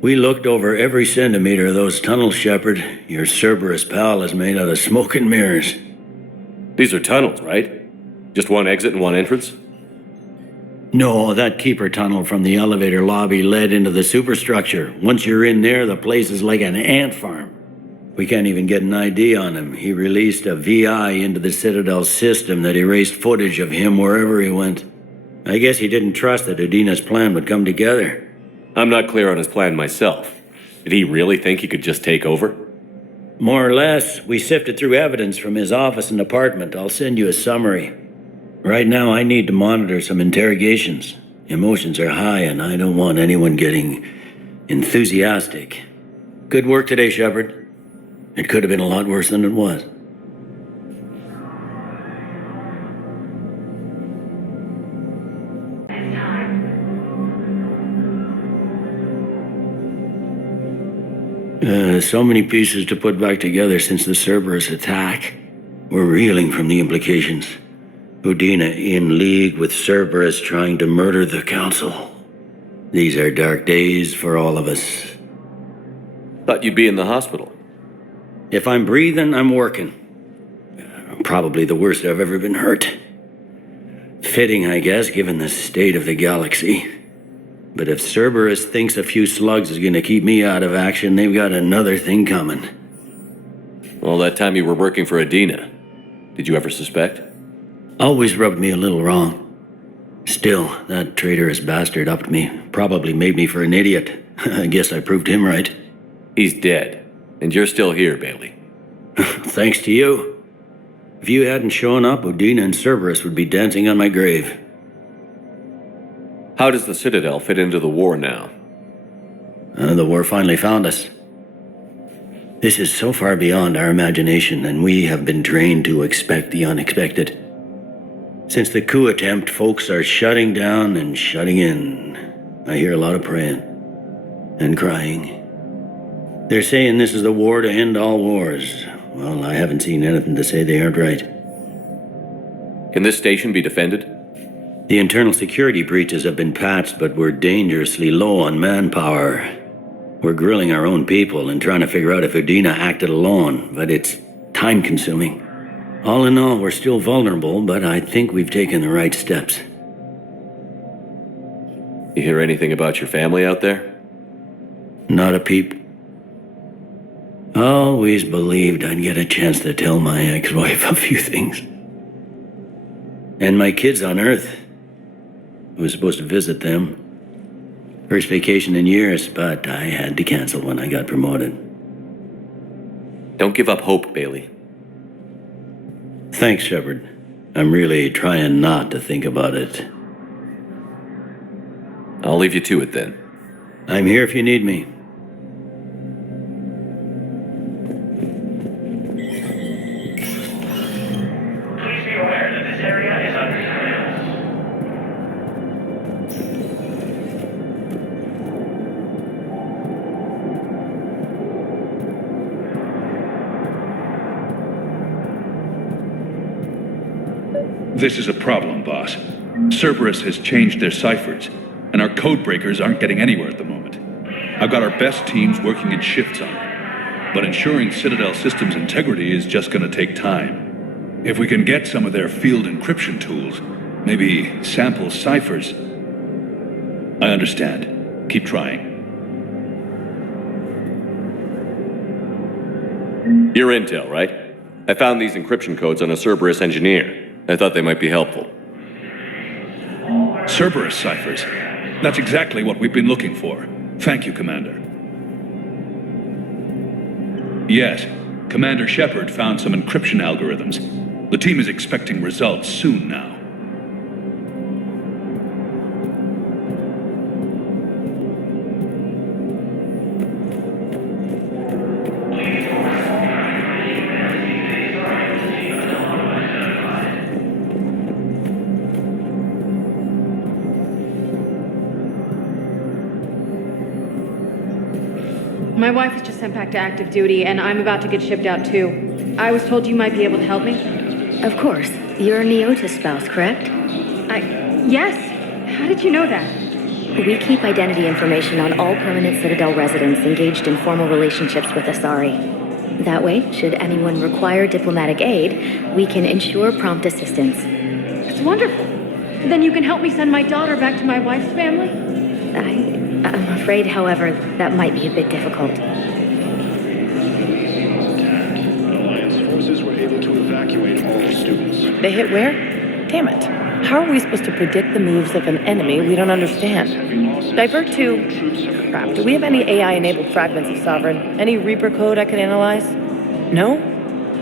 We looked over every centimeter of those tunnels, Shepard. Your Cerberus pal is made out of smoke and mirrors. These are tunnels, right? Just one exit and one entrance? No, that keeper tunnel from the elevator lobby led into the superstructure. Once you're in there, the place is like an ant farm. We can't even get an ID on him. He released a VI into the Citadel system that erased footage of him wherever he went. I guess he didn't trust that Udina's plan would come together. I'm not clear on his plan myself. Did he really think he could just take over? More or less. We sifted through evidence from his office and apartment. I'll send you a summary. Right now, I need to monitor some interrogations. Emotions are high, and I don't want anyone getting enthusiastic. Good work today, Shepard. It could have been a lot worse than it was. So many pieces to put back together since the Cerberus attack. We're reeling from the implications. Udina in league with Cerberus trying to murder the Council. These are dark days for all of us. Thought you'd be in the hospital. If I'm breathing, I'm working. Probably the worst I've ever been hurt. Fitting, I guess, given the state of the galaxy. But if Cerberus thinks a few slugs is gonna keep me out of action, they've got another thing coming. All that time you were working for Udina, did you ever suspect? Always rubbed me a little wrong. Still, that traitorous bastard upped me. Probably made me for an idiot. I guess I proved him right. He's dead, and you're still here, Bailey. Thanks to you. If you hadn't shown up, Udina and Cerberus would be dancing on my grave. How does the Citadel fit into the war now? The war finally found us. This is so far beyond our imagination, and we have been trained to expect the unexpected. Since the coup attempt, folks are shutting down and shutting in. I hear a lot of praying and crying. They're saying this is the war to end all wars. Well, I haven't seen anything to say they aren't right. Can this station be defended? The internal security breaches have been patched, but we're dangerously low on manpower. We're grilling our own people and trying to figure out if Udina acted alone, but it's time-consuming. All in all, we're still vulnerable, but I think we've taken the right steps. You hear anything about your family out there? Not a peep. Always believed I'd get a chance to tell my ex-wife a few things. And my kids on Earth. I was supposed to visit them. First vacation in years, but I had to cancel when I got promoted. Don't give up hope, Bailey. Thanks, Shepard. I'm really trying not to think about it. I'll leave you to it then. I'm here if you need me. Please be aware that this area is under surveillance. This is a problem, boss. Cerberus has changed their ciphers, and our code breakers aren't getting anywhere at the moment. I've got our best teams working in shifts on it, but ensuring Citadel systems integrity is just going to take time. If we can get some of their field encryption tools, maybe sample ciphers. I understand. Keep trying. Your intel, right? I found these encryption codes on a Cerberus engineer. I thought they might be helpful. Cerberus ciphers. That's exactly what we've been looking for. Thank you, Commander. Yes, Commander Shepard found some encryption algorithms. The team is expecting results soon now. My wife was just sent back to active duty, and I'm about to get shipped out too. I was told you might be able to help me. Of course. You're Neota's spouse, correct? Yes. How did you know that? We keep identity information on all permanent Citadel residents engaged in formal relationships with Asari. That way, should anyone require diplomatic aid, we can ensure prompt assistance. It's wonderful. Then you can help me send my daughter back to my wife's family? I'm afraid, however, that might be a bit difficult. Alliance forces were able to evacuate all the students. They hit where? Damn it. How are we supposed to predict the moves of an enemy we don't understand? Divert to... Crap, do we have any AI-enabled fragments of Sovereign? Any Reaper code I can analyze? No?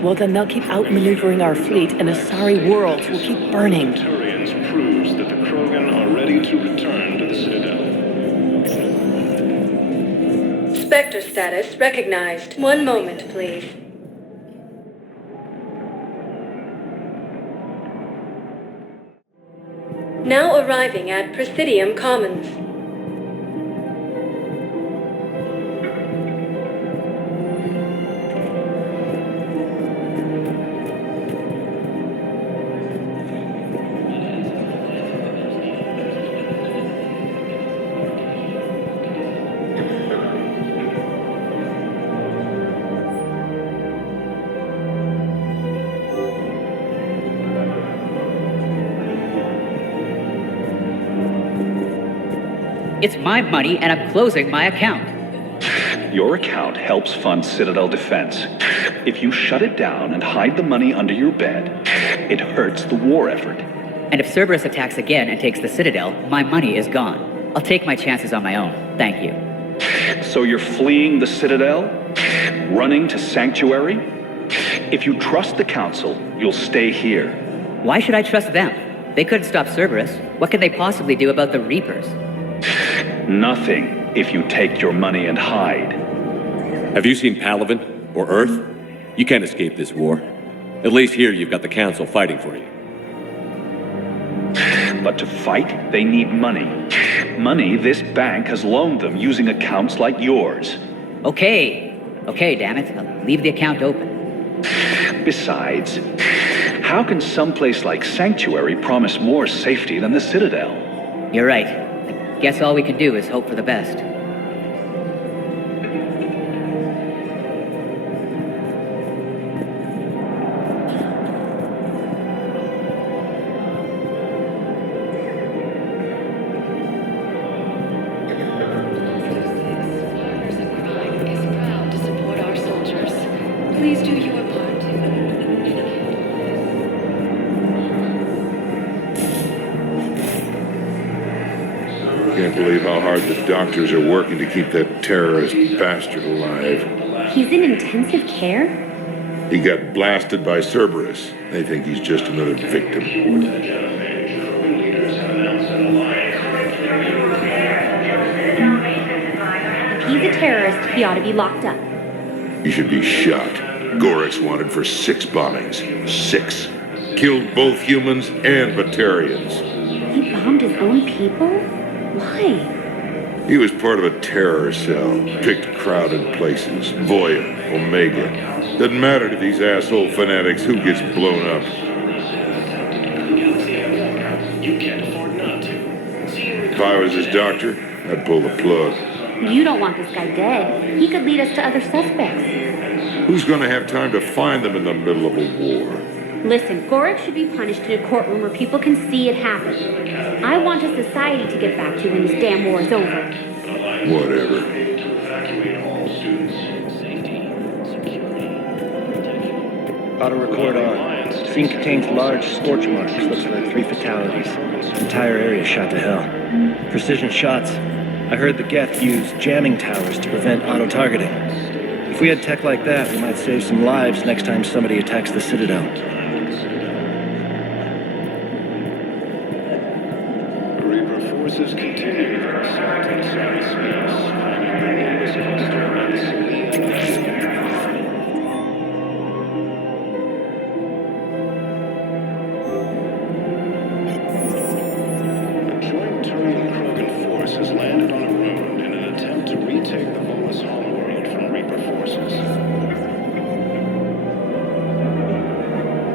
Well, then they'll keep outmaneuvering our fleet, and Asari worlds will keep burning. Turians proves that the Krogan are ready to return to the Citadel. Spectre status recognized. One moment, please. Now arriving at Presidium Commons. It's my money, and I'm closing my account. Your account helps fund Citadel defense. If you shut it down and hide the money under your bed, it hurts the war effort. And if Cerberus attacks again and takes the Citadel, my money is gone. I'll take my chances on my own. Thank you. So you're fleeing the Citadel? Running to Sanctuary? If you trust the Council, you'll stay here. Why should I trust them? They couldn't stop Cerberus. What can they possibly do about the Reapers? Nothing if you take your money and hide. Have you seen Palaven or Earth? You can't escape this war. At least here you've got the Council fighting for you. But to fight, they need money. Money this bank has loaned them using accounts like yours. Okay, damn it. I'll leave the account open. Besides, how can someplace like Sanctuary promise more safety than the Citadel? You're right. Guess all we can do is hope for the best. Please do your part. Can't believe how hard the doctors are working to keep that terrorist bastard alive. He's in intensive care? He got blasted by Cerberus. They think he's just another victim. If he's a terrorist, he ought to be locked up. He should be shot. Gorik's wanted for 6 bombings. 6. Killed both humans and Batarians. He bombed his own people? Why? He was part of a terror cell. Picked crowded places. Voya, Omega. Doesn't matter to these asshole fanatics who gets blown up. You can't afford not to. If I was his doctor, I'd pull the plug. You don't want this guy dead. He could lead us to other suspects. Who's gonna have time to find them in the middle of a war? Listen, Gorik should be punished in a courtroom where people can see it happen. I want a society to get back to when this damn war is over. Whatever. Auto-record on. Scene contains large scorch marks. Looks like 3 fatalities. Entire area shot to hell. Precision shots. I heard the Geth use jamming towers to prevent auto-targeting. If we had tech like that, we might save some lives next time somebody attacks the Citadel. Reaper forces continue their assault inside space, finding the numbers of experiments A joint Turian-Krogan force has landed on a road in an attempt to retake the Volus homeworld from Reaper forces.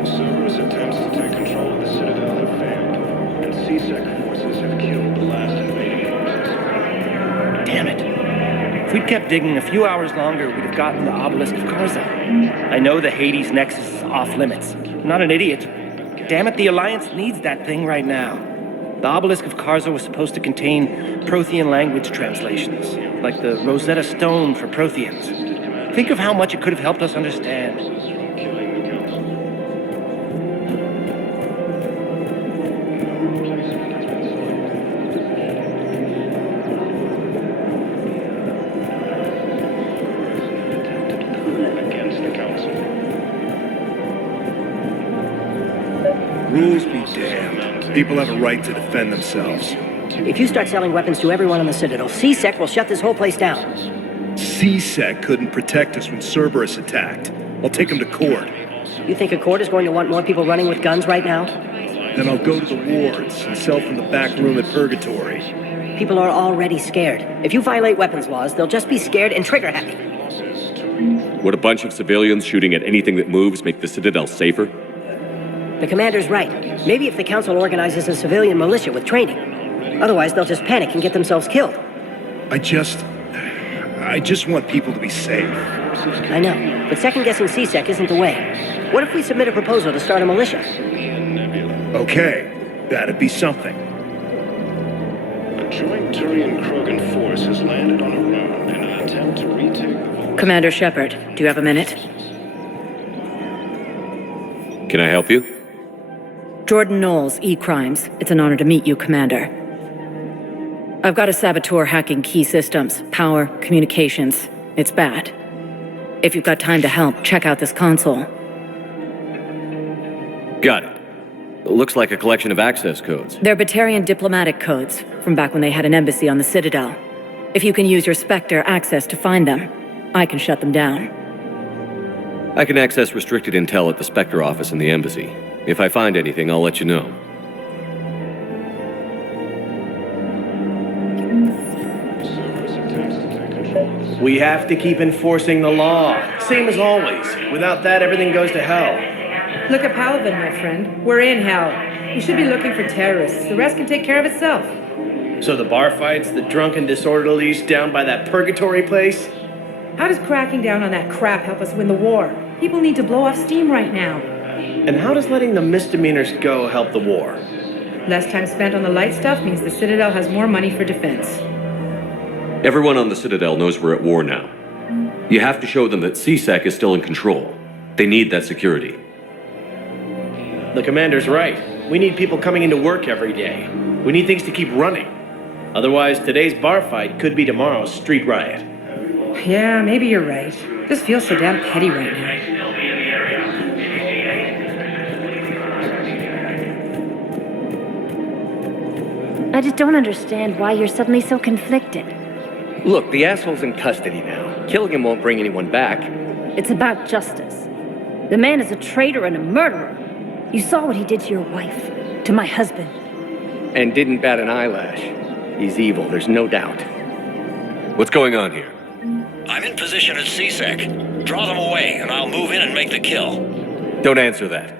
Cerberus attempts to take control of the Citadel have failed, and CSEC forces have killed the last If we'd kept digging a few hours longer, we'd have gotten the obelisk of Karza. I know the Hades nexus is off limits. I'm not an idiot. Damn it, the Alliance needs that thing right now. The obelisk of Karza was supposed to contain Prothean language translations, like the Rosetta Stone for Protheans. Think of how much it could have helped us understand. Rules be damned. People have a right to defend themselves. If you start selling weapons to everyone on the Citadel, C-Sec will shut this whole place down. C-Sec couldn't protect us when Cerberus attacked. I'll take him to court. You think a court is going to want more people running with guns right now? Then I'll go to the wards and sell from the back room at Purgatory. People are already scared. If you violate weapons laws, they'll just be scared and trigger happy. Would a bunch of civilians shooting at anything that moves make the Citadel safer? The commander's right. Maybe if the council organizes a civilian militia with training. Otherwise, they'll just panic and get themselves killed. I just want people to be safe. I know, but second-guessing C-Sec isn't the way. What if we submit a proposal to start a militia? Okay, that'd be something. A joint Turian-Krogan force has landed on a road in an attempt to retake the... Commander Shepard, do you have a minute? Can I help you? Jordan Knowles, E-Crimes. It's an honor to meet you, Commander. I've got a saboteur hacking key systems, power, communications. It's bad. If you've got time to help, check out this console. Got it. Looks like a collection of access codes. They're Batarian diplomatic codes, from back when they had an embassy on the Citadel. If you can use your Spectre access to find them, I can shut them down. I can access restricted intel at the Spectre office in the embassy. If I find anything, I'll let you know. We have to keep enforcing the law. Same as always. Without that, everything goes to hell. Look at Paladin, my friend. We're in hell. We should be looking for terrorists. The rest can take care of itself. So the bar fights, the drunken disorderlies down by that purgatory place? How does cracking down on that crap help us win the war? People need to blow off steam right now. And how does letting the misdemeanors go help the war? Less time spent on the light stuff means the Citadel has more money for defense. Everyone on the Citadel knows we're at war now. You have to show them that C-Sec is still in control. They need that security. The commander's right. We need people coming into work every day. We need things to keep running. Otherwise, today's bar fight could be tomorrow's street riot. Yeah, maybe you're right. This feels so damn petty right now. I just don't understand why you're suddenly so conflicted. Look, the asshole's in custody now. Killing him won't bring anyone back. It's about justice. The man is a traitor and a murderer. You saw what he did to your wife, to my husband. And didn't bat an eyelash. He's evil, there's no doubt. What's going on here? I'm in position at C-Sec. Draw them away, and I'll move in and make the kill. Don't answer that.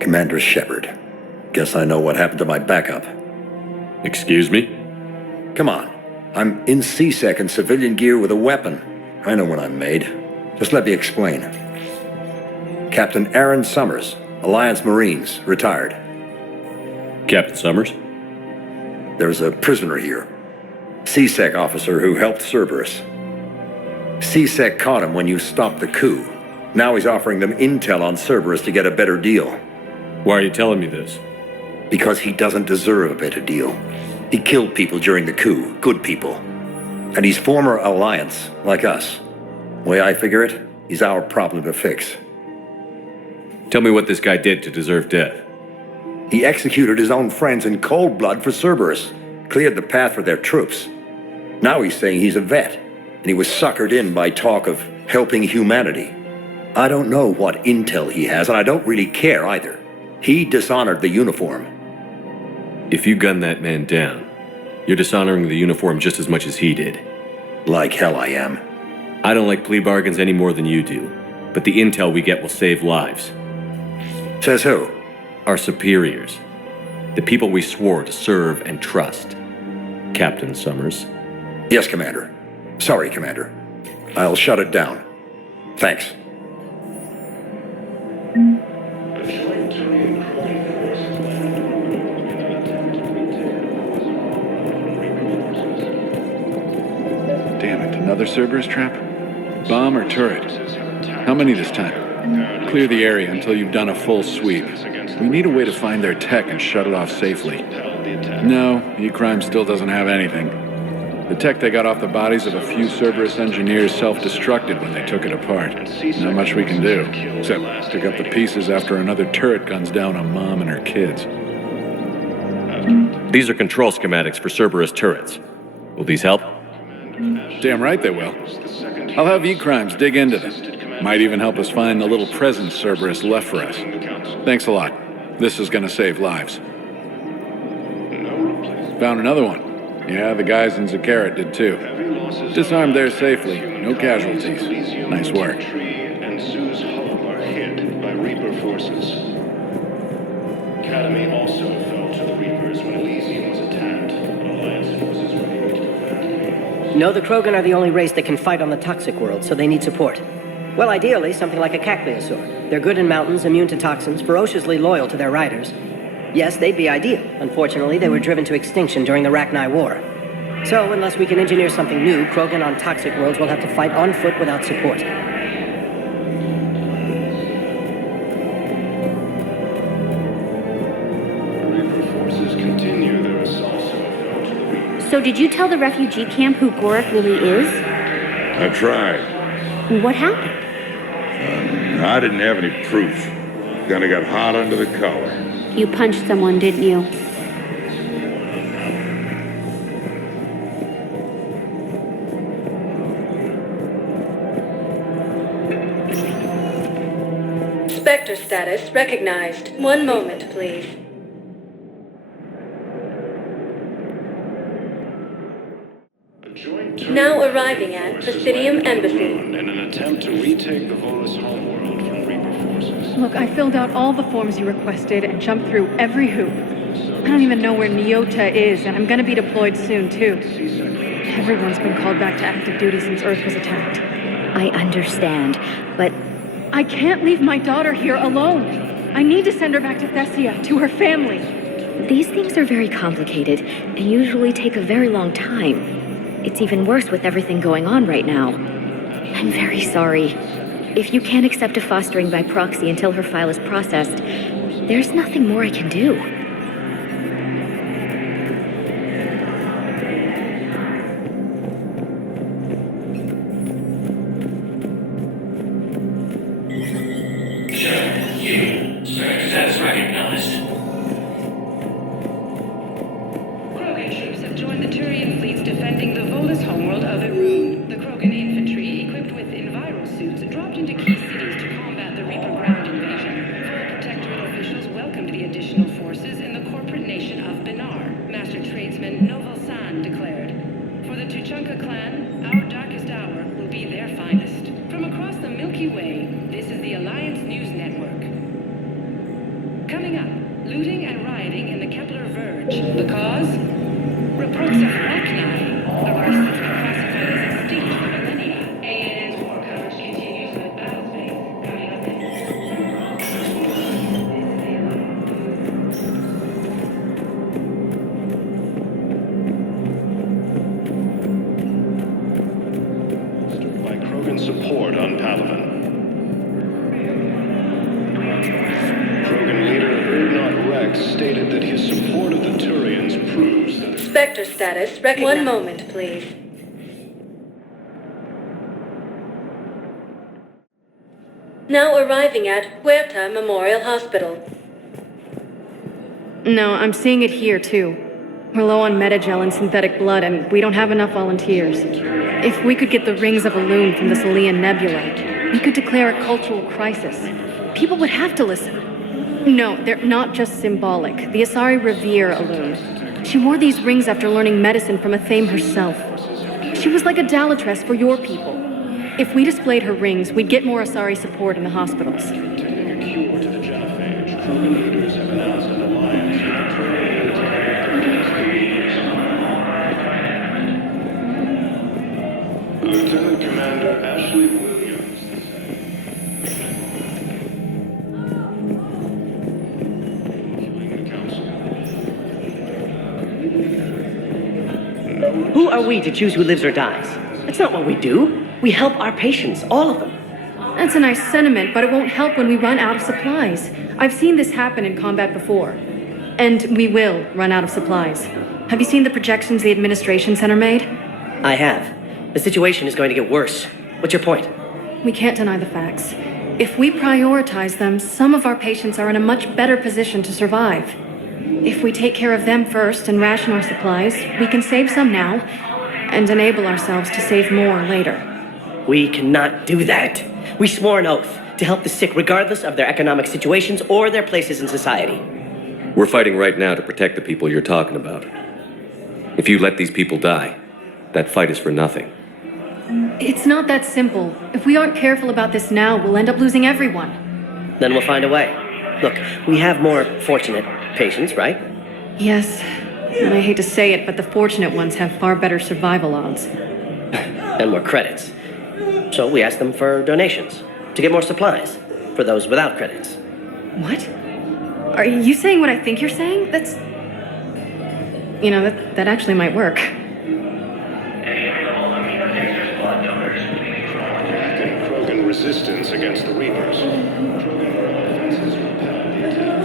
Commander Shepard. Guess I know what happened to my backup. Excuse me? Come on. I'm in C-Sec in civilian gear with a weapon. I know when I'm made. Just let me explain. Captain Aaron Summers, Alliance Marines, retired. Captain Summers? There's a prisoner here. C-Sec officer who helped Cerberus. C-Sec caught him when you stopped the coup. Now he's offering them intel on Cerberus to get a better deal. Why are you telling me this? Because he doesn't deserve a better deal. He killed people during the coup, good people. And he's former Alliance, like us. Way I figure it, he's our problem to fix. Tell me what this guy did to deserve death. He executed his own friends in cold blood for Cerberus, cleared the path for their troops. Now he's saying he's a vet, and he was suckered in by talk of helping humanity. I don't know what intel he has, and I don't really care either. He dishonored the uniform. If you gun that man down, you're dishonoring the uniform just as much as he did. Like hell I am. I don't like plea bargains any more than you do, but the intel we get will save lives. Says who? Our superiors. The people we swore to serve and trust. Captain Summers. Yes, Commander. Sorry, Commander. I'll shut it down. Thanks. Damn it, another Cerberus trap? Bomb or turret? How many this time? Clear the area until you've done a full sweep. We need a way to find their tech and shut it off safely. No, E-Crime still doesn't have anything. The tech they got off the bodies of a few Cerberus engineers self-destructed when they took it apart. Not much we can do, except pick up the pieces after another turret guns down on Mom and her kids. These are control schematics for Cerberus turrets. Will these help? Damn right they will. I'll have E-Crimes dig into them. Might even help us find the little presents Cerberus left for us. Thanks a lot. This is gonna save lives. Found another one. Yeah, the guys in Zakarat did too. Disarmed there safely. No casualties. Nice work. And Sue's hub are hit by Reaper forces. Academy also fell to the Reapers when Elysium was attacked. Alliance forces were able to prevent. No, the Krogan are the only race that can fight on the toxic world, so they need support. Well, ideally, something like a cacliosaur. They're good in mountains, immune to toxins, ferociously loyal to their riders. Yes, they'd be ideal. Unfortunately, they were driven to extinction during the Rachni War. So, unless we can engineer something new, Krogan on toxic worlds will have to fight on foot without support. So did you tell the refugee camp who Gorik really is? I tried. What happened? I didn't have any proof. Kinda got hot under the collar. You punched someone, didn't you? Spectre status recognized. One moment, please. Now arriving at Presidium Embassy. In an attempt to retake the Volus homeworld from Reaper forces. Look, I filled out all the forms you requested and jumped through every hoop. I don't even know where Nyota is, and I'm gonna be deployed soon, too. Everyone's been called back to active duty since Earth was attacked. I understand, but... I can't leave my daughter here alone. I need to send her back to Thessia, to her family. These things are very complicated, and usually take a very long time. It's even worse with everything going on right now. I'm very sorry. If you can't accept a fostering by proxy until her file is processed, there's nothing more I can do. Status recognized. Krogan troops have joined the Turian fleets defending the Volus homeworld of Irun. The Krogan infantry, equipped with enviro suits, dropped into key cities to combat the Reaper ground invasion. Full Protectorate officials welcomed the additional forces in the corporate nation of Benar, Master Tradesman Novalsan declared. For the Tuchanka clan, our darkest hour will be their finest. From across the Milky Way, this is the Alliance News Network. Coming up, looting and rioting in the Kepler Verge. The cause? Reports of Rachni, a race that's been classified as extinct for millennia. ANN's war coverage continues with battlespace coming up By Krogan support on Palaven. Krogan leader Urdnot Rex stated that his support of the Turians proves that... Spectre status recognized. One moment, please. Now arriving at Huerta Memorial Hospital. No, I'm seeing it here, too. We're low on metagel and synthetic blood, and we don't have enough volunteers. If we could get the rings of Elune from the Salian Nebula, we could declare a cultural crisis. People would have to listen. No, they're not just symbolic. The Asari revere Elune. She wore these rings after learning medicine from Athame herself. She was like a Dalatress for your people. If we displayed her rings, we'd get more Asari support in the hospitals. Taking a cure to the genophage, Krogan leaders have Lieutenant Commander Ashley Williams. Who are we to choose who lives or dies? That's not what we do. We help our patients, all of them. That's a nice sentiment, but it won't help when we run out of supplies. I've seen this happen in combat before. And we will run out of supplies. Have you seen the projections the administration center made? I have. The situation is going to get worse. What's your point? We can't deny the facts. If we prioritize them, some of our patients are in a much better position to survive. If we take care of them first and ration our supplies, we can save some now and enable ourselves to save more later. We cannot do that. We swore an oath to help the sick regardless of their economic situations or their places in society. We're fighting right now to protect the people you're talking about. If you let these people die, that fight is for nothing. It's not that simple. If we aren't careful about this now, we'll end up losing everyone. Then we'll find a way. Look, we have more fortunate patients, right? Yes, and I hate to say it, but the fortunate ones have far better survival odds. And more credits. So we asked them for donations to get more supplies for those without credits. What? Are you saying what I think you're saying? That's... You know, that actually might work. And Krogan resistance against the Reapers. Krogan offenses repel the attack.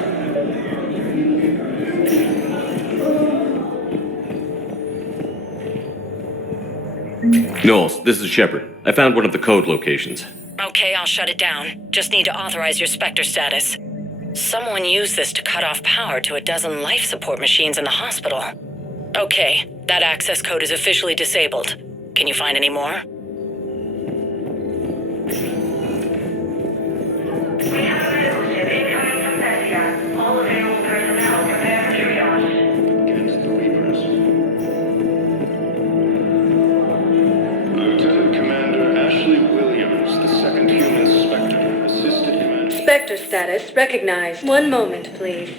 Knowles, this is Shepard. I found one of the code locations. Okay, I'll shut it down. Just need to authorize your Spectre status. Someone used this to cut off power to a dozen life support machines in the hospital. Okay, that access code is officially disabled. Can you find any more? All available personnel prepare for triage. Against the Reapers. Lieutenant Commander Ashley Williams, the second human Spectre, assisted Commander... Spectre status recognized. One moment, please.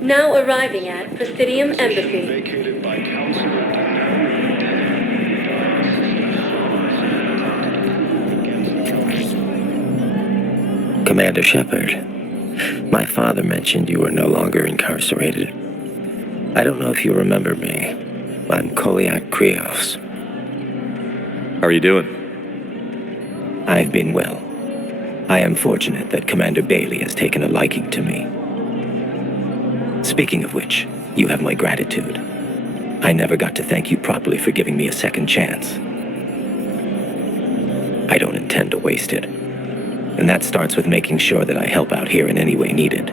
Now arriving at Presidium Embassy. Vacated by Council. Commander Shepard, my father mentioned you were no longer incarcerated. I don't know if you remember me. I'm Koliak Krios. How are you doing? I've been well. I am fortunate that Commander Bailey has taken a liking to me. Speaking of which, you have my gratitude. I never got to thank you properly for giving me a second chance. I don't intend to waste it. And that starts with making sure that I help out here in any way needed.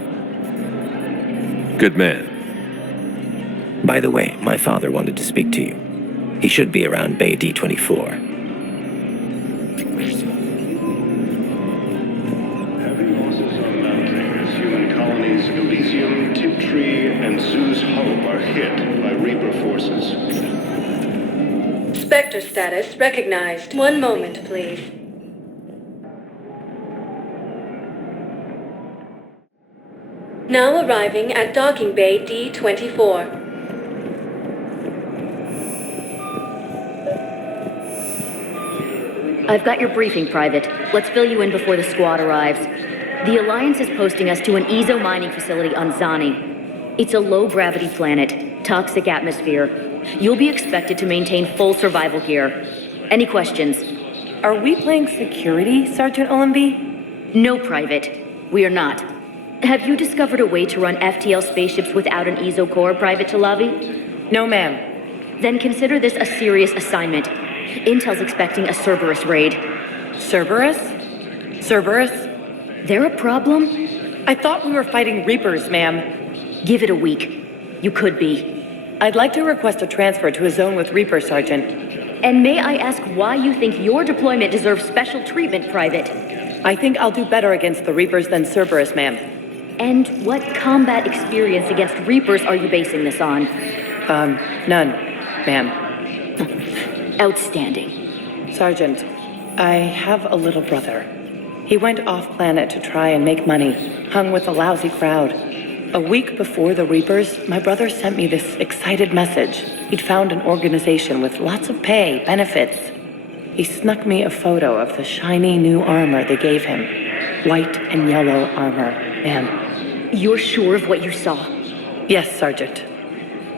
Good man. By the way, my father wanted to speak to you. He should be around Bay D24. Heavy losses are mounting as human colonies Elysium, Tiptree, and Zeus Hope are hit by Reaper forces. Spectre status recognized. One moment, please. Now arriving at Docking Bay D24. I've got your briefing, Private. Let's fill you in before the squad arrives. The Alliance is posting us to an EZO mining facility on Zani. It's a low-gravity planet, toxic atmosphere. You'll be expected to maintain full survival gear. Any questions? Are we playing security, Sergeant Ullenby? No, Private. We are not. Have you discovered a way to run FTL spaceships without an EZO core, Private Talavi? No, ma'am. Then consider this a serious assignment. Intel's expecting a Cerberus raid. Cerberus? Cerberus? They're a problem? I thought we were fighting Reapers, ma'am. Give it a week. You could be. I'd like to request a transfer to a zone with Reaper, Sergeant. And may I ask why you think your deployment deserves special treatment, Private? I think I'll do better against the Reapers than Cerberus, ma'am. And what combat experience against Reapers are you basing this on? None, ma'am. Outstanding. Sergeant, I have a little brother. He went off-planet to try and make money, hung with a lousy crowd. A week before the Reapers, my brother sent me this excited message. He'd found an organization with lots of pay, benefits. He snuck me a photo of the shiny new armor they gave him. White and yellow armor, ma'am. You're sure of what you saw? Yes, Sergeant.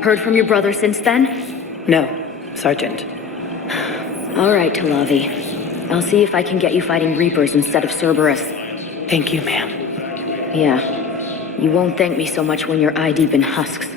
Heard from your brother since then? No, Sergeant. All right, Talavi. I'll see if I can get you fighting Reapers instead of Cerberus. Thank you, ma'am. Yeah. You won't thank me so much when you're eye-deep in husks.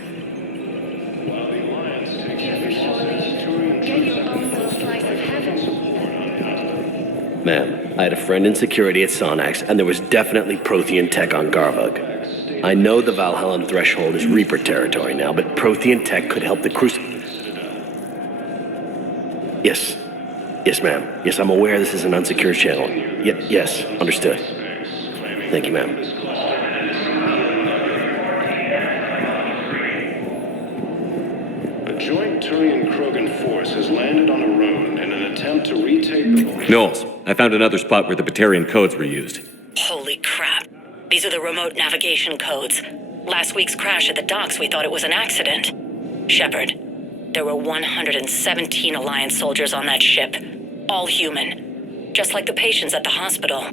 Ma'am, I had a friend in security at Sonax, and there was definitely Prothean tech on Garvug. I know the Valhallan threshold is Reaper territory now, but Prothean tech could help the Yes. Yes, ma'am. Yes, I'm aware this is an unsecured channel. Yes, understood. Thank you, ma'am. A joint Turian-Krogan force has landed on a ruin in an attempt to retake the... Knowles, I found another spot where the Batarian codes were used. Holy crap. These are the remote navigation codes. Last week's crash at the docks, we thought it was an accident. Shepard, there were 117 Alliance soldiers on that ship. All human. Just like the patients at the hospital.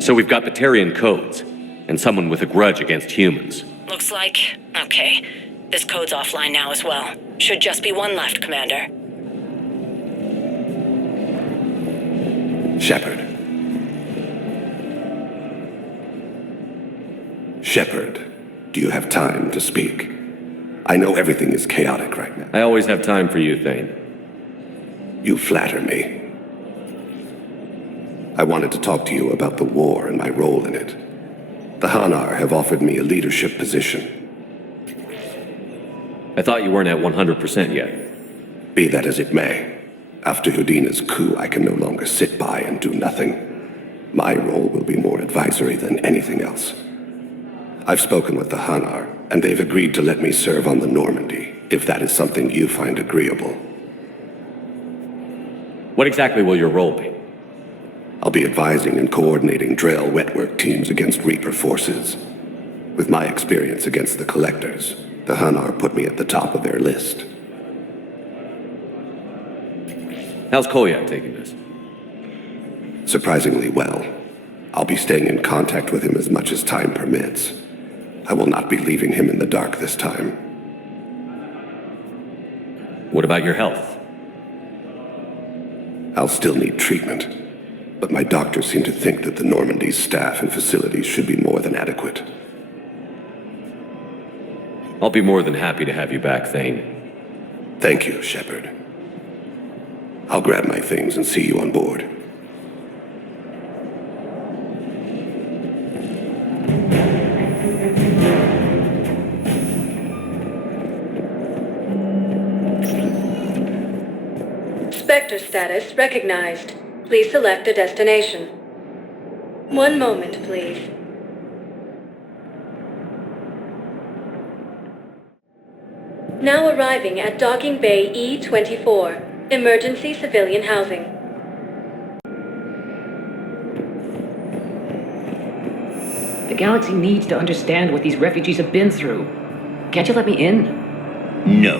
So we've got Batarian codes, and someone with a grudge against humans. Looks like... Okay. This code's offline now as well. Should just be one left, Commander. Shepard. Shepard, do you have time to speak? I know everything is chaotic right now. I always have time for you, Thane. You flatter me. I wanted to talk to you about the war and my role in it. The Hanar have offered me a leadership position. I thought you weren't at 100% yet. Be that as it may, after Houdina's coup, I can no longer sit by and do nothing. My role will be more advisory than anything else. I've spoken with the Hanar, and they've agreed to let me serve on the Normandy, if that is something you find agreeable. What exactly will your role be? I'll be advising and coordinating Drell wetwork teams against Reaper forces. With my experience against the Collectors, the Hanar put me at the top of their list. How's Kolyak taking this? Surprisingly well. I'll be staying in contact with him as much as time permits. I will not be leaving him in the dark this time. What about your health? I'll still need treatment, but my doctors seem to think that the Normandy's staff and facilities should be more than adequate. I'll be more than happy to have you back, Thane. Thank you, Shepard. I'll grab my things and see you on board. Spectre status recognized. Please select a destination. One moment, please. Now arriving at Docking Bay E-24, emergency civilian housing. The galaxy needs to understand what these refugees have been through. Can't you let me in? No.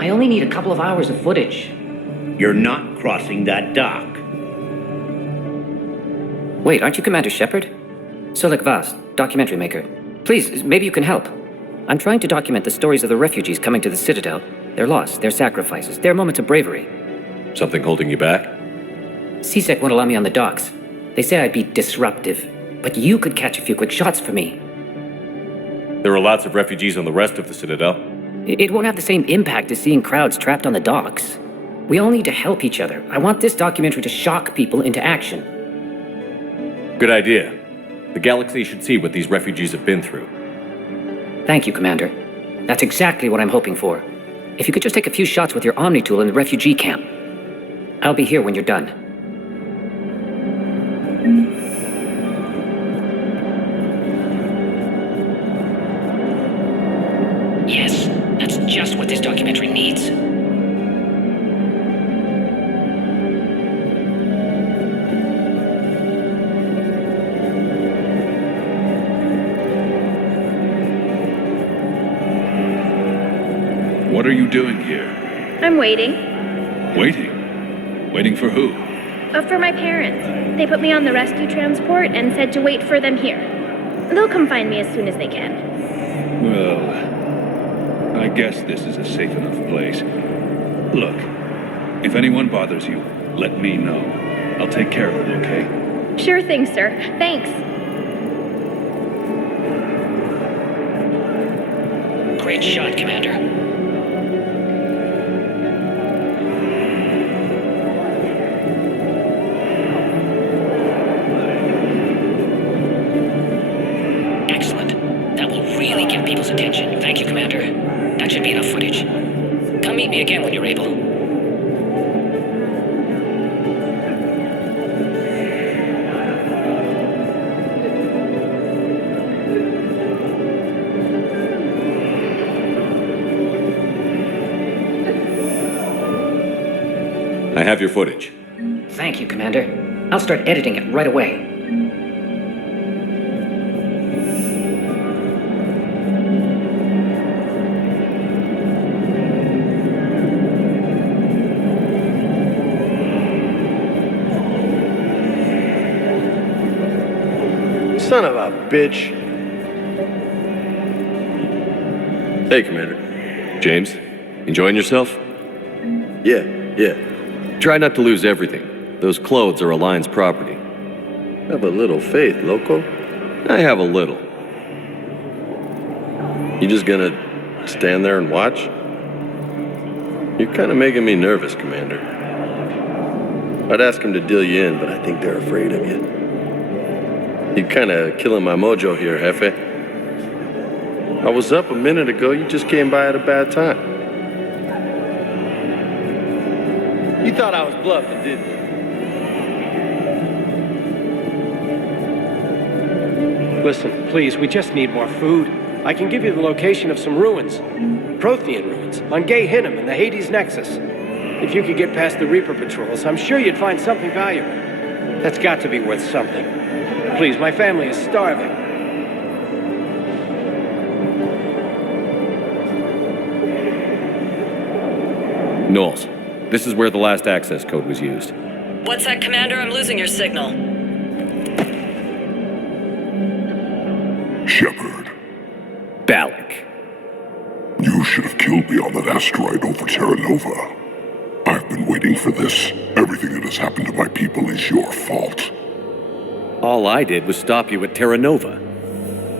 I only need a couple of hours of footage. You're not crossing that dock. Wait, aren't you Commander Shepard? Solik Vast, documentary maker. Please, maybe you can help. I'm trying to document the stories of the refugees coming to the Citadel. Their loss, their sacrifices, their moments of bravery. Something holding you back? CSEC won't allow me on the docks. They say I'd be disruptive. But you could catch a few quick shots for me. There are lots of refugees on the rest of the Citadel. It won't have the same impact as seeing crowds trapped on the docks. We all need to help each other. I want this documentary to shock people into action. Good idea. The galaxy should see what these refugees have been through. Thank you, Commander. That's exactly what I'm hoping for. If you could just take a few shots with your Omni tool in the refugee camp. I'll be here when you're done. Yes, that's just what this documentary needs. are you doing here? I'm waiting. Waiting? Waiting for who? For my parents. They put me on the rescue transport and said to wait for them here. They'll come find me as soon as they can. Well, I guess this is a safe enough place. Look, if anyone bothers you, let me know. I'll take care of it, okay? Sure thing, sir. Thanks. Great shot, Commander. People's attention. Thank you, Commander. That should be enough footage. Come meet me again when you're able. I have your footage. Thank you, Commander. I'll start editing it right away. Son of a bitch. Hey, Commander. James, enjoying yourself? Yeah. Try not to lose everything. Those clothes are Alliance property. Have a little faith, loco. I have a little. You just gonna stand there and watch? You're kind of making me nervous, Commander. I'd ask them to deal you in, but I think they're afraid of you. You're kind of killing my mojo here, Jefe. I was up a minute ago. You just came by at a bad time. You thought I was bluffing, didn't you? Listen, please, we just need more food. I can give you the location of some ruins. Prothean ruins, on Gay Hinnom in the Hades Nexus. If you could get past the Reaper patrols, I'm sure you'd find something valuable. That's got to be worth something. Please, my family is starving. Knowles, this is where the last access code was used. What's that, Commander? I'm losing your signal. Shepard. Balak. You should have killed me on that asteroid over Terra Nova. I've been waiting for this. Everything that has happened to my people is your fault. All I did was stop you at Terra Nova.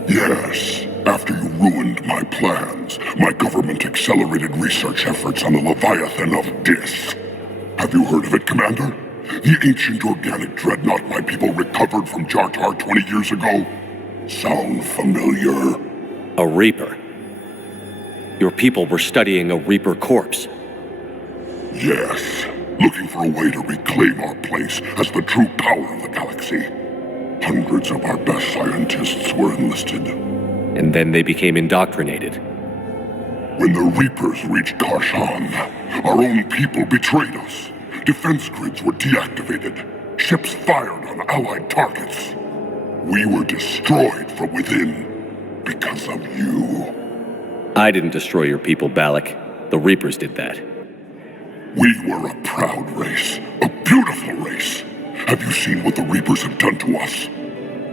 Yes. After you ruined my plans, my government accelerated research efforts on the Leviathan of Dis. Have you heard of it, Commander? The ancient organic dreadnought my people recovered from Jartar 20 years ago? Sound familiar? A Reaper. Your people were studying a Reaper corpse. Yes. Looking for a way to reclaim our place as the true power of the galaxy. Hundreds of our best scientists were enlisted. And then they became indoctrinated. When the Reapers reached Karshan, our own people betrayed us. Defense grids were deactivated. Ships fired on Allied targets. We were destroyed from within because of you. I didn't destroy your people, Balak. The Reapers did that. We were a proud race. A beautiful race. Have you seen what the Reapers have done to us?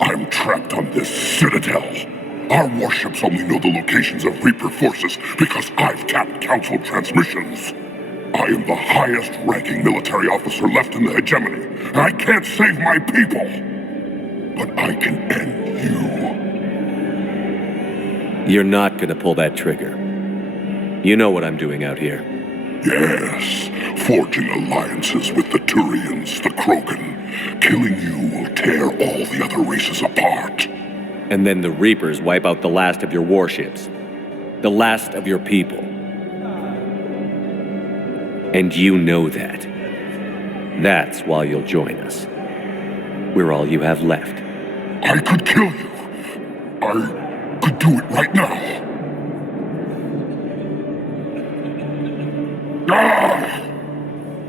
I'm trapped on this Citadel. Our warships only know the locations of Reaper forces because I've tapped Council transmissions. I am the highest-ranking military officer left in the hegemony, and I can't save my people. But I can end you. You're not gonna pull that trigger. You know what I'm doing out here. Yes, forging alliances with the Turians, the Krogan. Killing you will tear all the other races apart. And then the Reapers wipe out the last of your warships. The last of your people. And you know that. That's why you'll join us. We're all you have left. I could kill you. I could do it right now. Ah!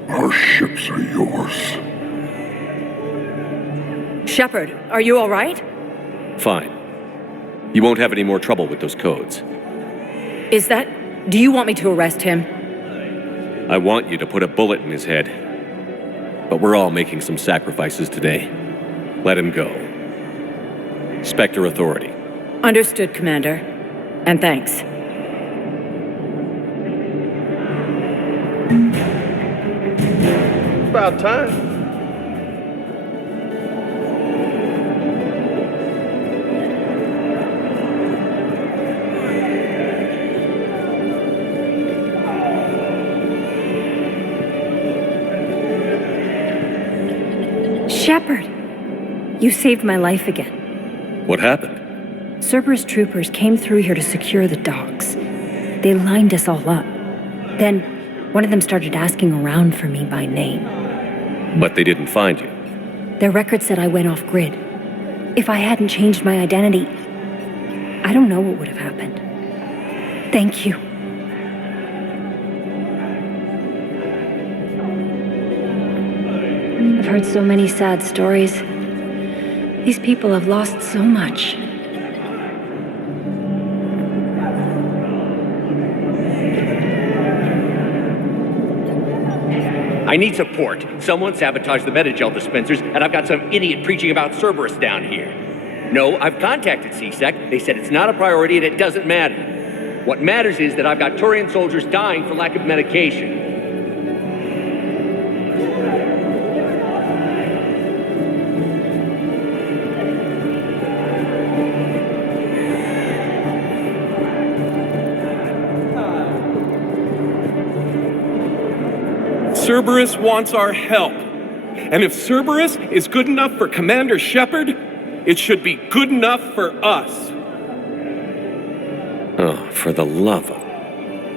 Our ships are yours. Shepard, are you all right? Fine. You won't have any more trouble with those codes. Is that Do you want me to arrest him? I want you to put a bullet in his head. But we're all making some sacrifices today. Let him go. Spectre Authority. Understood, Commander. And thanks. About time. Shepard! You saved my life again. What happened? Cerberus troopers came through here to secure the docks. They lined us all up. Then, one of them started asking around for me by name. But they didn't find you. Their record said I went off-grid. If I hadn't changed my identity, I don't know what would have happened. Thank you. I've heard so many sad stories. These people have lost so much. I need support. Someone sabotaged the Metagel dispensers, and I've got some idiot preaching about Cerberus down here. No, I've contacted CSEC. They said it's not a priority and it doesn't matter. What matters is that I've got Turian soldiers dying for lack of medication. Cerberus wants our help. And if Cerberus is good enough for Commander Shepard, it should be good enough for us. Oh, for the love of...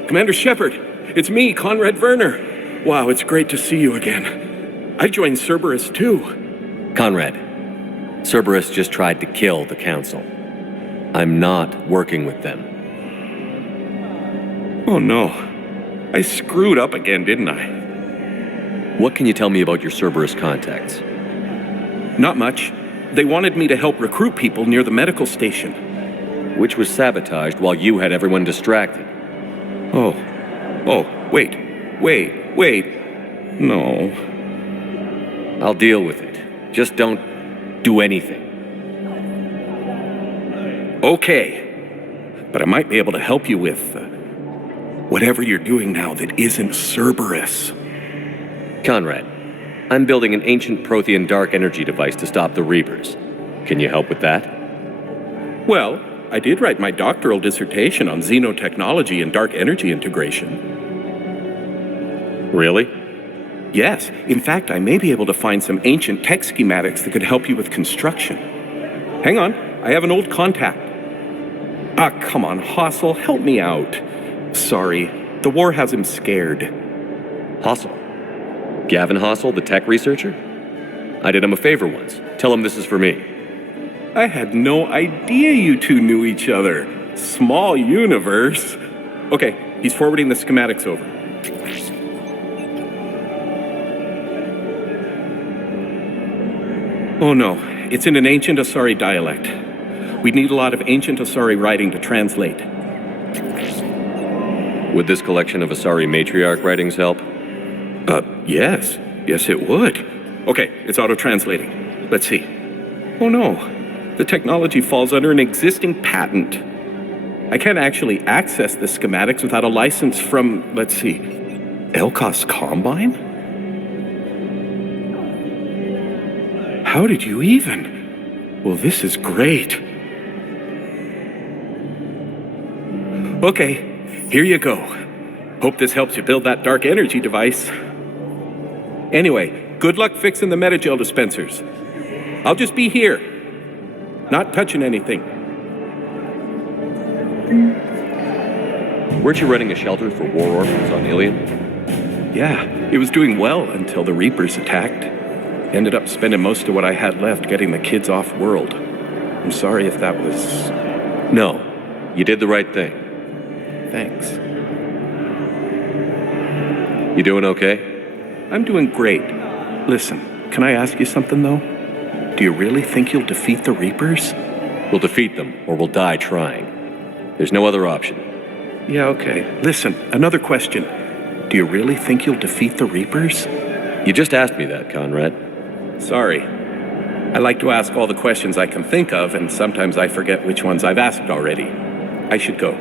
Commander Shepard, it's me, Conrad Werner. Wow, it's great to see you again. I joined Cerberus too. Conrad, Cerberus just tried to kill the Council. I'm not working with them. Oh no. I screwed up again, didn't I? What can you tell me about your Cerberus contacts? Not much. They wanted me to help recruit people near the medical station. Which was sabotaged while you had everyone distracted. Oh, wait. No. I'll deal with it. Just don't do anything. Okay. But I might be able to help you with whatever you're doing now that isn't Cerberus. Conrad, I'm building an ancient Prothean dark energy device to stop the Reapers. Can you help with that? Well, I did write my doctoral dissertation on xenotechnology and dark energy integration. Really? Yes. In fact, I may be able to find some ancient tech schematics that could help you with construction. Hang on, I have an old contact. Ah, come on, Hossel, help me out. Sorry, the war has him scared. Hossel? Gavin Hossel, the tech researcher? I did him a favor once. Tell him this is for me. I had no idea you two knew each other. Small universe. Okay, he's forwarding the schematics over. Oh no, it's in an ancient Asari dialect. We'd need a lot of ancient Asari writing to translate. Would this collection of Asari matriarch writings help? Yes. Yes, it would. Okay, it's auto-translating. Let's see. Oh no, the technology falls under an existing patent. I can't actually access the schematics without a license from, let's see, Elkos Combine? How did you even? Well, this is great. Okay, here you go. Hope this helps you build that dark energy device. Anyway, good luck fixing the Metagel dispensers. I'll just be here. Not touching anything. Weren't you running a shelter for war orphans on Ilium? Yeah, it was doing well until the Reapers attacked. Ended up spending most of what I had left getting the kids off-world. I'm sorry if that was... No, you did the right thing. Thanks. You doing okay? I'm doing great. Listen, can I ask you something, though? Do you really think you'll defeat the Reapers? We'll defeat them, or we'll die trying. There's no other option. Yeah, okay. Listen, another question. Do you really think you'll defeat the Reapers? You just asked me that, Conrad. Sorry. I like to ask all the questions I can think of, and sometimes I forget which ones I've asked already. I should go.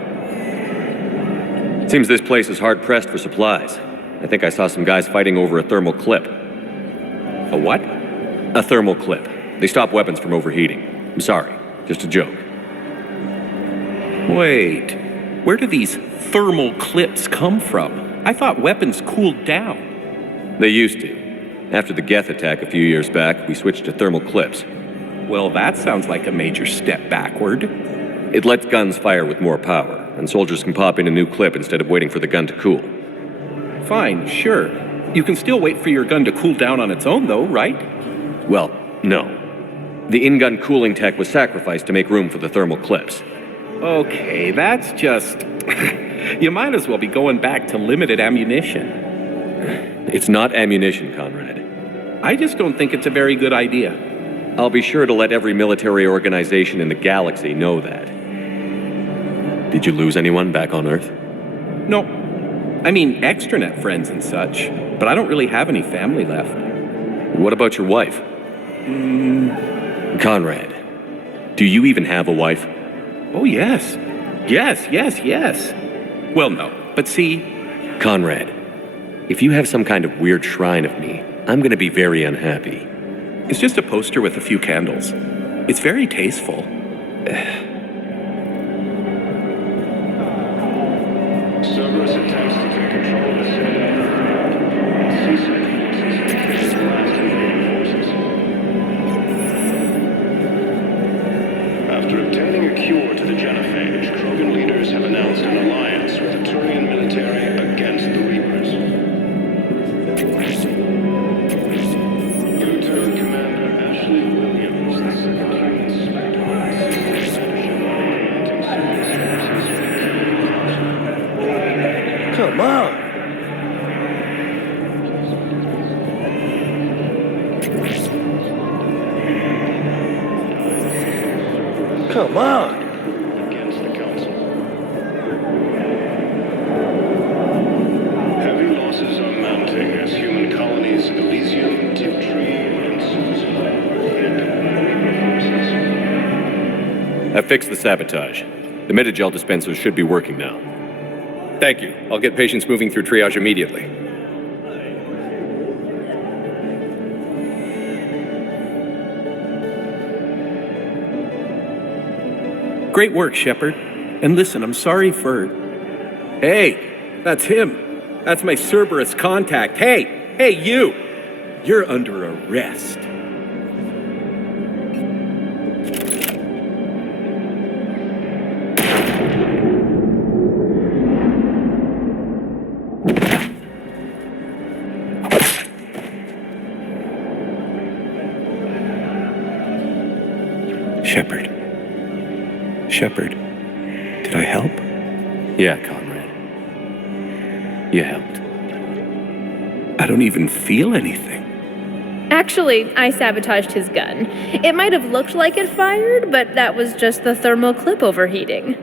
Seems this place is hard-pressed for supplies. I think I saw some guys fighting over a thermal clip. A what? A thermal clip. They stop weapons from overheating. I'm sorry. Just a joke. Wait. Where do these thermal clips come from? I thought weapons cooled down. They used to. After the Geth attack a few years back, we switched to thermal clips. Well, that sounds like a major step backward. It lets guns fire with more power, and soldiers can pop in a new clip instead of waiting for the gun to cool. Fine, sure. You can still wait for your gun to cool down on its own, though, right? Well, no. The in-gun cooling tech was sacrificed to make room for the thermal clips. Okay, that's just... You might as well be going back to limited ammunition. It's not ammunition, Conrad. I just don't think it's a very good idea. I'll be sure to let every military organization in the galaxy know that. Did you lose anyone back on Earth? No. I mean, extranet friends and such, but I don't really have any family left. What about your wife? Conrad, do you even have a wife? Oh, yes. Yes. Well, no, but see... Conrad, if you have some kind of weird shrine of me, I'm gonna be very unhappy. It's just a poster with a few candles. It's very tasteful. Cerberus attempts to take control of the Citadel. CSEC forces engage the last invading forces. After obtaining a cure to the genophage, Krogan leaders have announced an alliance with the Turian military against the Reapers. Lieutenant Commander Ashley Williams, the second human Spectre, assists the leadership in implementing Cerberus forces. Come on! Come on! Against the Council. Heavy losses are mounting as human colonies Elysium, Tiptree, and Susan are hit by Reaper forces. I fixed the sabotage. The Metagel dispensers should be working now. Thank you. I'll get patients moving through triage immediately. Great work, Shepard. And listen, I'm sorry for... Hey, that's him. That's my Cerberus contact. Hey, you! You're under arrest. Shepard, did I help? Yeah, Conrad. You helped. I don't even feel anything. Actually, I sabotaged his gun. It might have looked like it fired, but that was just the thermal clip overheating.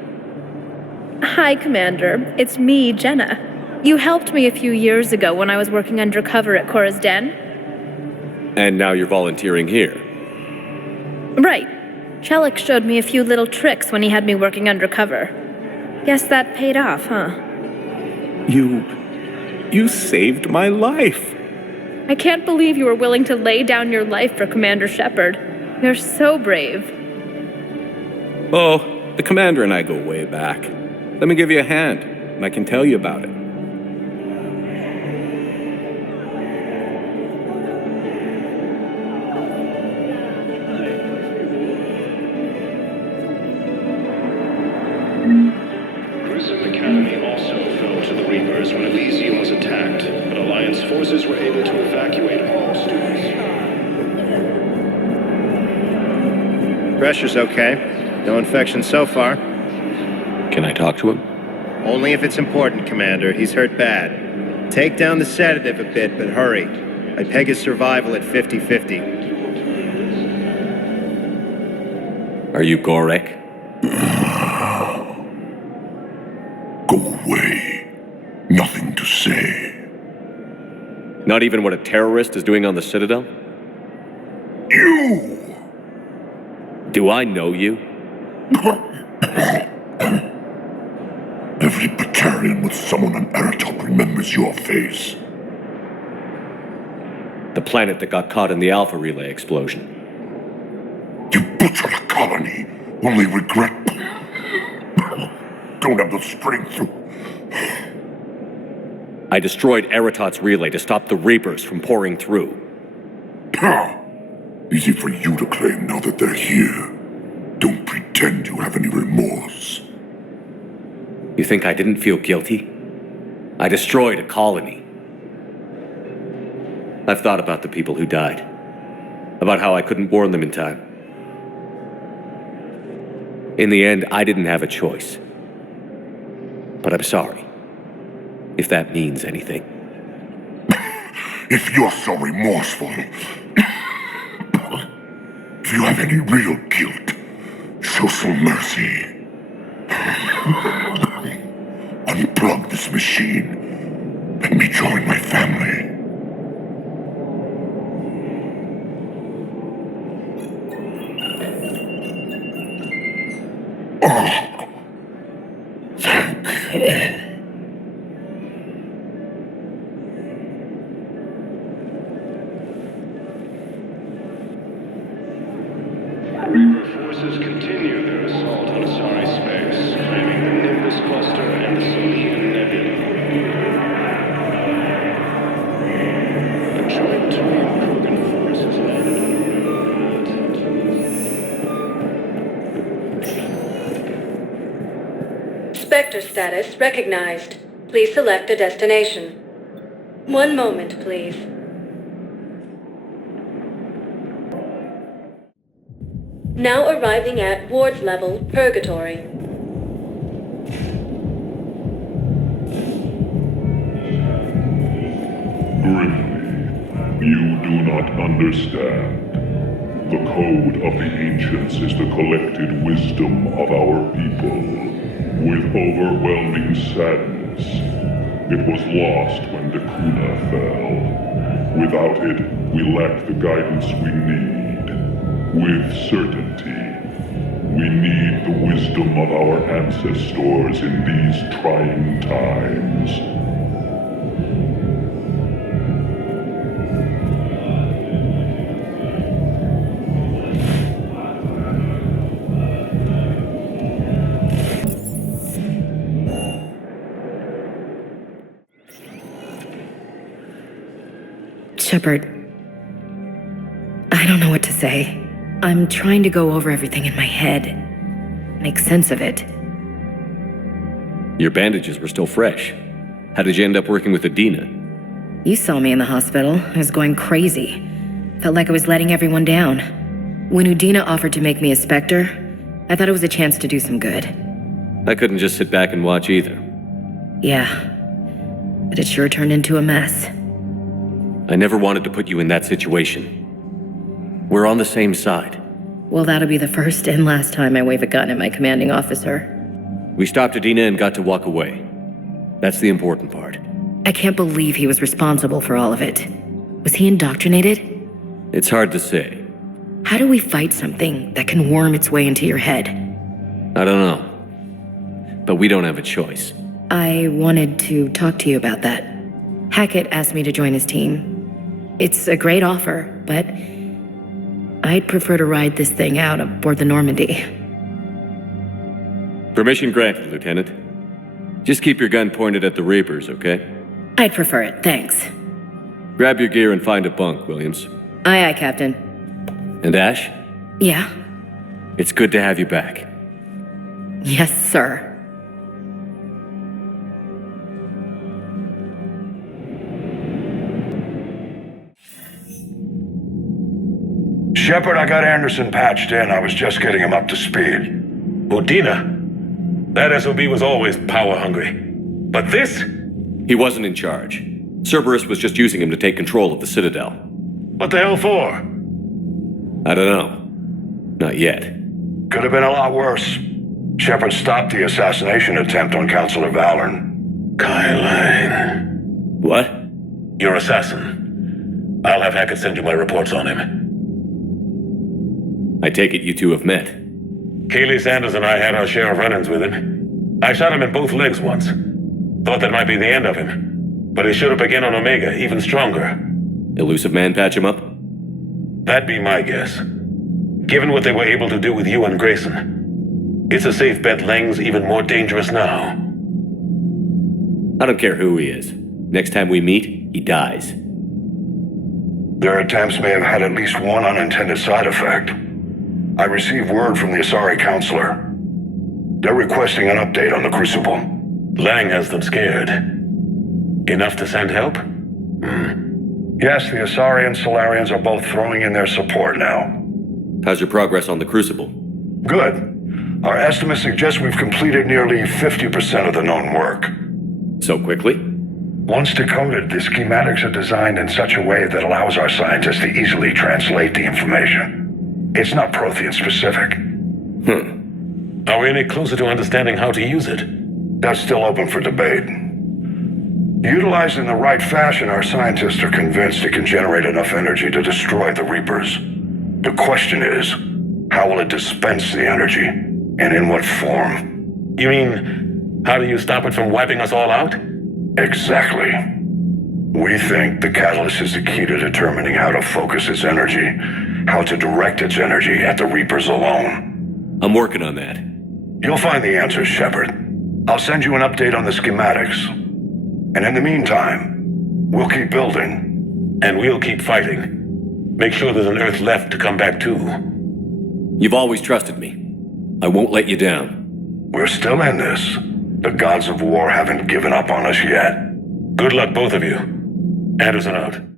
Hi, Commander. It's me, Jenna. You helped me a few years ago when I was working undercover at Cora's Den. And now you're volunteering here. Right. Chelik showed me a few little tricks when he had me working undercover. Guess that paid off, huh? You saved my life. I can't believe you were willing to lay down your life for Commander Shepard. You're so brave. Oh, the Commander and I go way back. Let me give you a hand, and I can tell you about it. When Elysium was attacked, but Alliance forces were able to evacuate all students. Pressure's okay. No infection so far. Can I talk to him? Only if it's important, Commander. He's hurt bad. Take down the sedative a bit, but hurry. I peg his survival at 50-50. Are you Gorek? Go Not even what a terrorist is doing on the Citadel? You! Do I know you? Every Batarian with someone on Eratop remembers your face. The planet that got caught in the Alpha Relay explosion. You butchered a colony, only regret... don't have the strength to... I destroyed Eratot's relay to stop the Reapers from pouring through. Easy for you to claim now that they're here. Don't pretend you have any remorse. You think I didn't feel guilty? I destroyed a colony. I've thought about the people who died. About how I couldn't warn them in time. In the end, I didn't have a choice. But I'm sorry. If that means anything. If you're so remorseful, if you have any real guilt, show some mercy. Unplug this machine. Let me join my family. Reaper forces continue their assault on Asari space, claiming the Nimbus cluster and the Salian Nebula. A joint Turian-Krogan force has landed on Spectre status recognized. Please select a destination. One moment, please. Now arriving at ward level Purgatory. Grimly, you do not understand. The code of the ancients is the collected wisdom of our people. With overwhelming sadness, it was lost when Dakuna fell. Without it, we lack the guidance we need. With certainty, we need the wisdom of our ancestors in these trying times. Shepard, I don't know what to say. I'm trying to go over everything in my head, make sense of it. Your bandages were still fresh. How did you end up working with Adina? You saw me in the hospital. I was going crazy. Felt like I was letting everyone down. When Udina offered to make me a Spectre, I thought it was a chance to do some good. I couldn't just sit back and watch either. Yeah, but it sure turned into a mess. I never wanted to put you in that situation. We're on the same side. Well, that'll be the first and last time I wave a gun at my commanding officer. We stopped Adina and got to walk away. That's the important part. I can't believe he was responsible for all of it. Was he indoctrinated? It's hard to say. How do we fight something that can worm its way into your head? I don't know. But we don't have a choice. I wanted to talk to you about that. Hackett asked me to join his team. It's a great offer, but I'd prefer to ride this thing out aboard the Normandy. Permission granted, Lieutenant. Just keep your gun pointed at the Reapers, okay? I'd prefer it, thanks. Grab your gear and find a bunk, Williams. Aye, aye, Captain. And Ash? Yeah? It's good to have you back. Yes, sir. Shepard, I got Anderson patched in. I was just getting him up to speed. Udina? That SOB was always power-hungry. But this? He wasn't in charge. Cerberus was just using him to take control of the Citadel. What the hell for? I don't know. Not yet. Could have been a lot worse. Shepard stopped the assassination attempt on Counselor Valorn. Kai Leng. What? Your assassin. I'll have Hackett send you my reports on him. I take it you two have met. Kaylee Sanders and I had our share of run-ins with him. I shot him in both legs once. Thought that might be the end of him. But he should have begun on Omega, even stronger. Elusive Man patch him up? That'd be my guess. Given what they were able to do with you and Grayson, it's a safe bet Leng's even more dangerous now. I don't care who he is. Next time we meet, he dies. Their attempts may have had at least one unintended side effect. I received word from the Asari counselor. They're requesting an update on the Crucible. Leng has them scared. Enough to send help? Yes, the Asari and Solarians are both throwing in their support now. How's your progress on the Crucible? Good. Our estimates suggest we've completed nearly 50% of the known work. So quickly? Once decoded, the schematics are designed in such a way that allows our scientists to easily translate the information. It's not Prothean specific. Are we any closer to understanding how to use it? That's still open for debate. Utilized in the right fashion, our scientists are convinced it can generate enough energy to destroy the Reapers. The question is, how will it dispense the energy, and in what form? You mean, how do you stop it from wiping us all out? Exactly. We think the catalyst is the key to determining how to focus its energy, how to direct its energy at the Reapers alone. I'm working on that. You'll find the answers, Shepard. I'll send you an update on the schematics. And in the meantime, we'll keep building. And we'll keep fighting. Make sure there's an Earth left to come back to. You've always trusted me. I won't let you down. We're still in this. The gods of war haven't given up on us yet. Good luck, both of you. Anderson out.